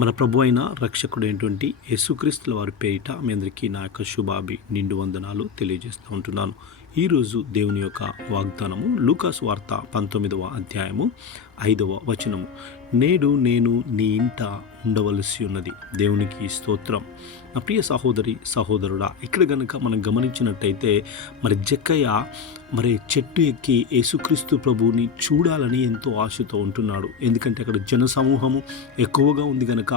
మన ప్రభు అయిన రక్షకుడైనటువంటి యేసుక్రీస్తుల వారి పేరిట మీ అందరికీ నా యొక్క శుభాభి నిండు వందనాలు తెలియజేస్తూ ఉంటున్నాను. ఈరోజు దేవుని యొక్క వాగ్దానము లూకాసు వార్త 19వ అధ్యాయము 5వ వచనము. నేడు నేను నీ ఇంట ఉండవలసి ఉన్నది. దేవునికి స్తోత్రం. నా ప్రియ సహోదరి సహోదరుడా, ఇక్కడ గనుక మనం గమనించినట్టయితే మరి జక్కయ్య చెట్టు ఎక్కి యేసుక్రీస్తు ప్రభువుని చూడాలని ఎంతో ఆశతో ఉంటున్నాడు. ఎందుకంటే అక్కడ జనసమూహము ఎక్కువగా ఉంది గనుక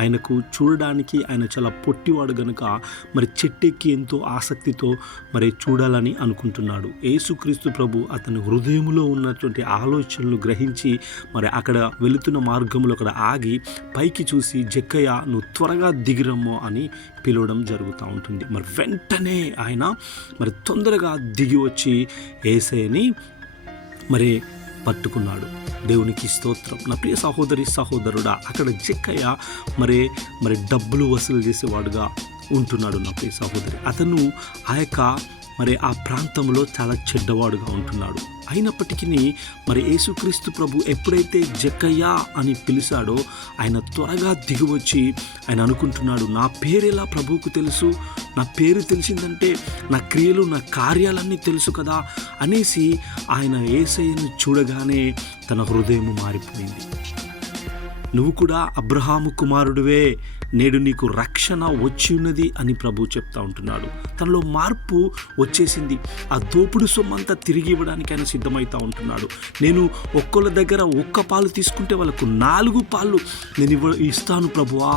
ఆయనకు చూడడానికి, ఆయన చాలా పొట్టివాడు గనుక చెట్టు ఎక్కి ఎంతో ఆసక్తితో చూడాలని అనుకుంటున్నాడు. యేసుక్రీస్తు ప్రభు అతని హృదయంలో ఉన్నటువంటి ఆలోచనలు గ్రహించి అక్కడ వెళుతున్న మార్గంలో అక్కడ ఆగి పైకి చూసి, జక్కయ్య నువ్వు త్వరగా దిగిరమ్మో అని పిలవడం జరుగుతూ ఉంటుంది. వెంటనే ఆయన తొందరగా దిగి వచ్చి యేసయ్యని పట్టుకున్నాడు. దేవునికి స్తోత్రం. నా ప్రియ సహోదరి సహోదరుడా, అక్కడ జక్కయ్య డబ్బులు వసూలు చేసేవాడుగా ఉంటున్నాడు. నా ప్రియ సహోదరి, అతను ఆ ప్రాంతంలో చాలా చెడ్డవాడుగా ఉంటున్నాడు. అయినప్పటికీ యేసుక్రీస్తు ప్రభు ఎప్పుడైతే జక్కయ్య అని పిలిచాడో ఆయన త్వరగా దిగివచ్చి ఆయన అనుకుంటున్నాడు, నా పేరు ఎలా ప్రభువుకు తెలుసు, నా పేరు తెలిసిందంటే నా క్రియలు నా కార్యాలన్నీ తెలుసు కదా అనేసి ఆయన యేసయ్యను చూడగానే తన హృదయం మారిపోయింది. నువ్వు కూడా అబ్రహాము కుమారుడివే, నేడు నీకు రక్షణ వచ్చి ఉన్నది అని ప్రభు చెప్తా ఉంటున్నాడు. తనలో మార్పు వచ్చేసింది. ఆ దోపుడు సొమ్మంతా తిరిగి ఇవ్వడానికి ఆయన సిద్ధమవుతూ ఉంటున్నాడు. నేను ఒక్కొక్క దగ్గర 1 పాలు తీసుకుంటే వాళ్ళకు 4 పాలు నేను ఇస్తాను ప్రభువా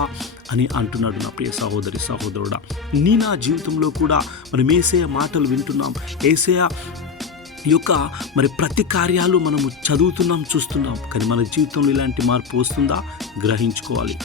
అని అంటున్నాడు. నా ప్రియ సహోదరి సహోదరుడా, నా జీవితంలో కూడా యేసయ్య మాటలు వింటున్నాం. యేసయ్య యొక్క ప్రతి కార్యాలు మనము చదువుతున్నాం, చూస్తున్నాం. కానీ మన జీవితంలో ఇలాంటి మార్పు వస్తుందా గ్రహించుకోవాలి.